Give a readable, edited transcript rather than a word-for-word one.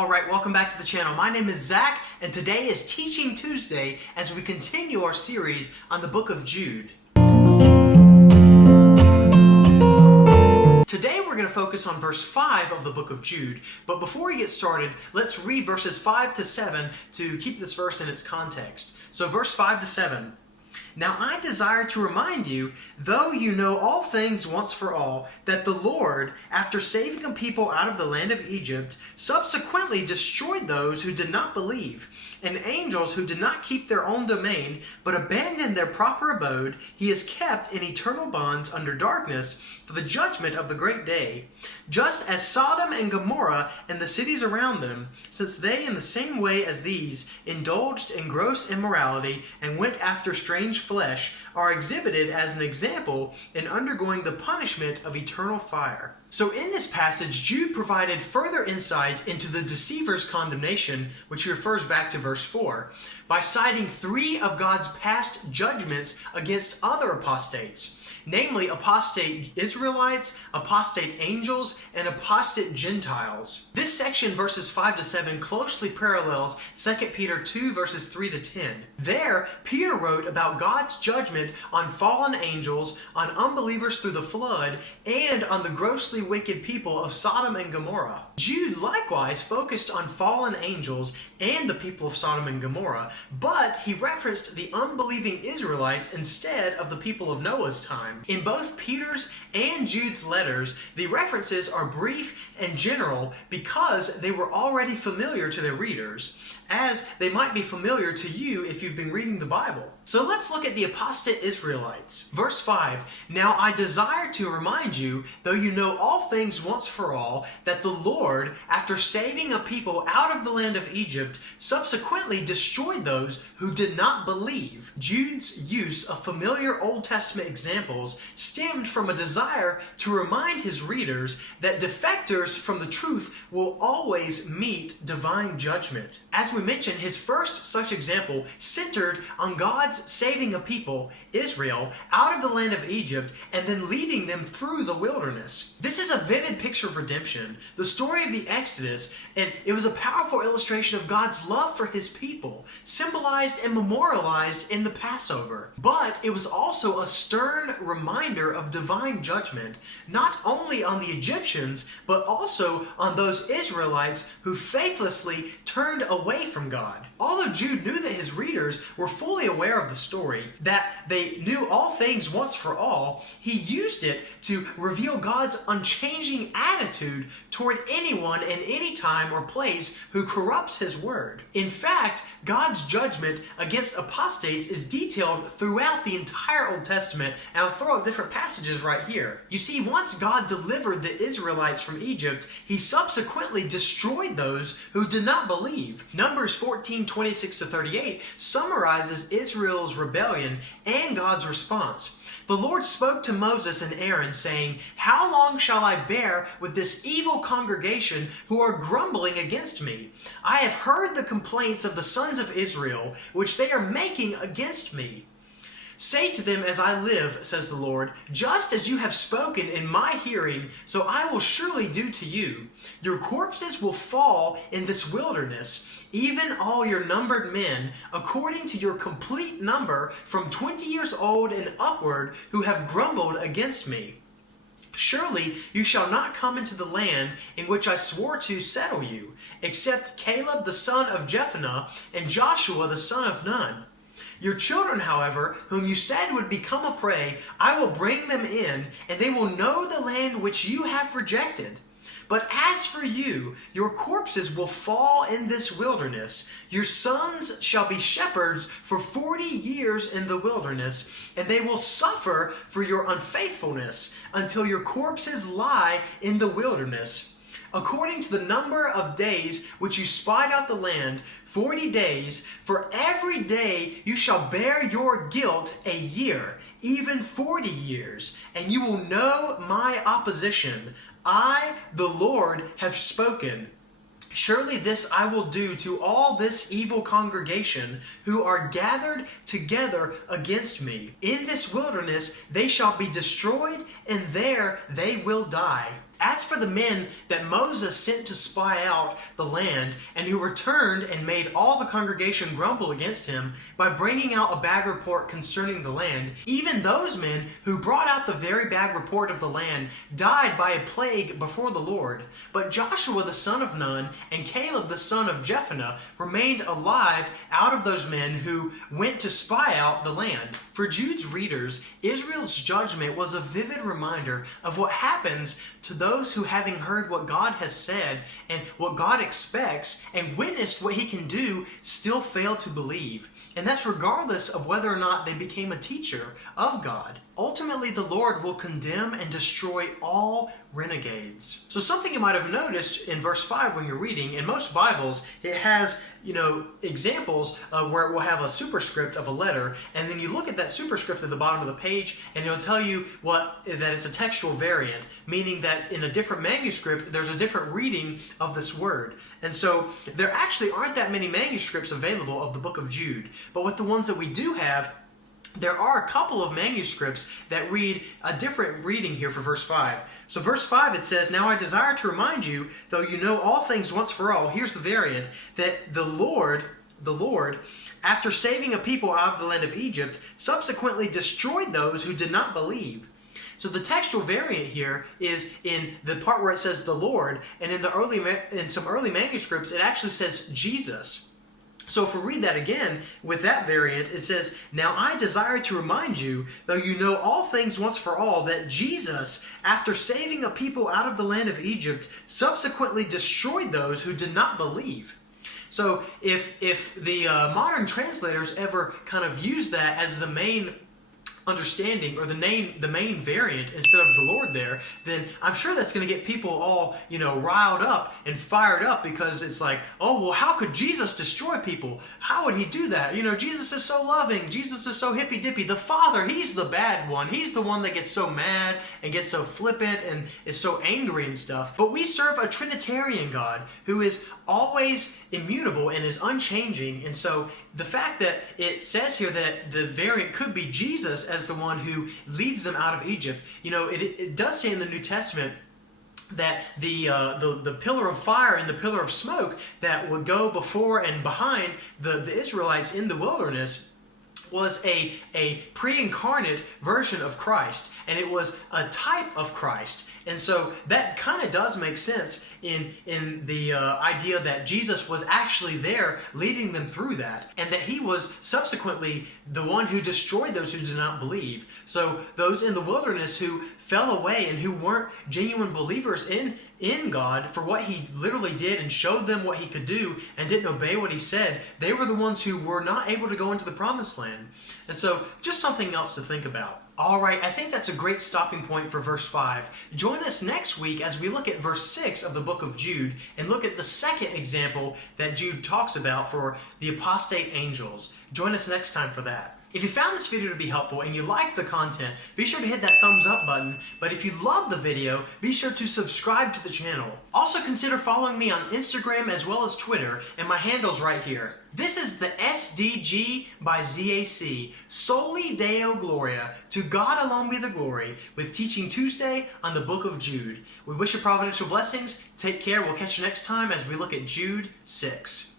Alright, welcome back to the channel. My name is Zach, and today is Teaching Tuesday as we continue our series on the book of Jude. Today we're going to focus on verse 5 of the book of Jude, but before we get started, let's read verses 5 to 7 to keep this verse in its context. So verse 5 to 7. Now I desire to remind you, though you know all things once for all, that the Lord, after saving a people out of the land of Egypt, subsequently destroyed those who did not believe, and angels who did not keep their own domain, but abandoned their proper abode, he has kept in eternal bonds under darkness for the judgment of the great day. Just as Sodom and Gomorrah and the cities around them, since they in the same way as these indulged in gross immorality and went after strange flesh, are exhibited as an example in undergoing the punishment of eternal fire. So in this passage, Jude provided further insight into the deceiver's condemnation, which refers back to verse 4, by citing 3 of God's past judgments against other apostates, namely apostate Israelites, apostate angels, and apostate Gentiles. This section, verses 5 to 7, closely parallels 2 Peter 2, verses 3 to 10. There, Peter wrote about God's judgment on fallen angels, on unbelievers through the flood, and on the grossly wicked people of Sodom and Gomorrah. Jude likewise focused on fallen angels and the people of Sodom and Gomorrah, but he referenced the unbelieving Israelites instead of the people of Noah's time. In both Peter's and Jude's letters, the references are brief and general because they were already familiar to their readers, as they might be familiar to you if you've been reading the Bible. So let's look at the apostate Israelites. Verse 5, Now I desire to remind you, though you know all things once for all, that the Lord, after saving a people out of the land of Egypt, subsequently destroyed those who did not believe. Jude's use of familiar Old Testament examples stemmed from a desire to remind his readers that defectors from the truth will always meet divine judgment. As we mentioned, his first such example centered on God's saving a people, Israel, out of the land of Egypt and then leading them through the wilderness. This is a vivid picture of redemption, the story of the Exodus, and it was a powerful illustration of God's love for his people, symbolized and memorialized in the Passover. But it was also a stern reminder of divine judgment, not only on the Egyptians, but also on those Israelites who faithlessly turned away from God. Although Jude knew that his readers were fully aware of the story, that they knew all things once for all, he used it to reveal God's unchanging attitude toward anyone in any time or place who corrupts his word. In fact, God's judgment against apostates is detailed throughout the entire Old Testament, and I'll throw out different passages right here. You see, once God delivered the Israelites from Egypt, he subsequently destroyed those who did not believe. Numbers 14:26-38 summarizes Israel's rebellion and God's response. The Lord spoke to Moses and Aaron, saying, How long shall I bear with this evil congregation who are grumbling against me? I have heard the complaints of the sons of Israel, which they are making against me. Say to them, as I live, says the Lord, just as you have spoken in my hearing, so I will surely do to you. Your corpses will fall in this wilderness, even all your numbered men, according to your complete number, from 20 years old and upward, who have grumbled against me. Surely you shall not come into the land in which I swore to settle you, except Caleb the son of Jephunneh and Joshua the son of Nun. Your children, however, whom you said would become a prey, I will bring them in, and they will know the land which you have rejected. But as for you, your corpses will fall in this wilderness. Your sons shall be shepherds for 40 years in the wilderness, and they will suffer for your unfaithfulness until your corpses lie in the wilderness. According to the number of days which you spied out the land, 40 days, for every day you shall bear your guilt a year, even 40 years, and you will know my opposition. I, the Lord, have spoken. Surely this I will do to all this evil congregation who are gathered together against me. In this wilderness they shall be destroyed, and there they will die. As for the men that Moses sent to spy out the land, and who returned and made all the congregation grumble against him by bringing out a bad report concerning the land, even those men who brought out the very bad report of the land died by a plague before the Lord. But Joshua the son of Nun and Caleb the son of Jephunneh remained alive out of those men who went to spy out the land. For Jude's readers, Israel's judgment was a vivid reminder of what happens to those who, having heard what God has said and what God expects and witnessed what he can do, still fail to believe. And that's regardless of whether or not they became a teacher of God. Ultimately, the Lord will condemn and destroy all renegades. So something you might have noticed in verse 5 when you're reading, in most Bibles, it has, examples where it will have a superscript of a letter, and then you look at that superscript at the bottom of the page, and it'll tell you that it's a textual variant, meaning that in a different manuscript, there's a different reading of this word. And so there actually aren't that many manuscripts available of the book of Jude, but with the ones that we do have, there are a couple of manuscripts that read a different reading here for verse 5. So verse 5, it says, "Now I desire to remind you, though you know all things once for all," here's the variant, "that the Lord, after saving a people out of the land of Egypt, subsequently destroyed those who did not believe." So the textual variant here is in the part where it says the Lord, and in some early manuscripts, it actually says Jesus. So if we read that again with that variant, it says, "Now I desire to remind you, though you know all things once for all, that Jesus, after saving a people out of the land of Egypt, subsequently destroyed those who did not believe." So if the modern translators ever kind of use that as the main understanding or the main variant instead of the Lord there, then I'm sure that's going to get people all, riled up and fired up, because it's like, oh, well, how could Jesus destroy people? How would he do that? Jesus is so loving. Jesus is so hippy-dippy. The Father, he's the bad one. He's the one that gets so mad and gets so flippant and is so angry and stuff. But we serve a Trinitarian God who is always immutable and is unchanging. And so the fact that it says here that the variant could be Jesus as the one who leads them out of Egypt, it does say in the New Testament that the pillar of fire and the pillar of smoke that would go before and behind the Israelites in the wilderness was a pre-incarnate version of Christ, and it was a type of Christ. And so that kind of does make sense in the idea that Jesus was actually there leading them through that, and that he was subsequently the one who destroyed those who did not believe. So those in the wilderness who fell away and who weren't genuine believers in God for what he literally did and showed them what he could do and didn't obey what he said, they were the ones who were not able to go into the promised land. And so just something else to think about. All right, I think that's a great stopping point for verse 5. Join us next week as we look at verse 6 of the book of Jude and look at the second example that Jude talks about for the apostate angels. Join us next time for that. If you found this video to be helpful and you liked the content, be sure to hit that thumbs up button. But if you love the video, be sure to subscribe to the channel. Also consider following me on Instagram as well as Twitter, and my handle's right here. This is the SDG by ZAC, Soli Deo Gloria, to God alone be the glory, with Teaching Tuesday on the book of Jude. We wish you providential blessings. Take care. We'll catch you next time as we look at Jude 6.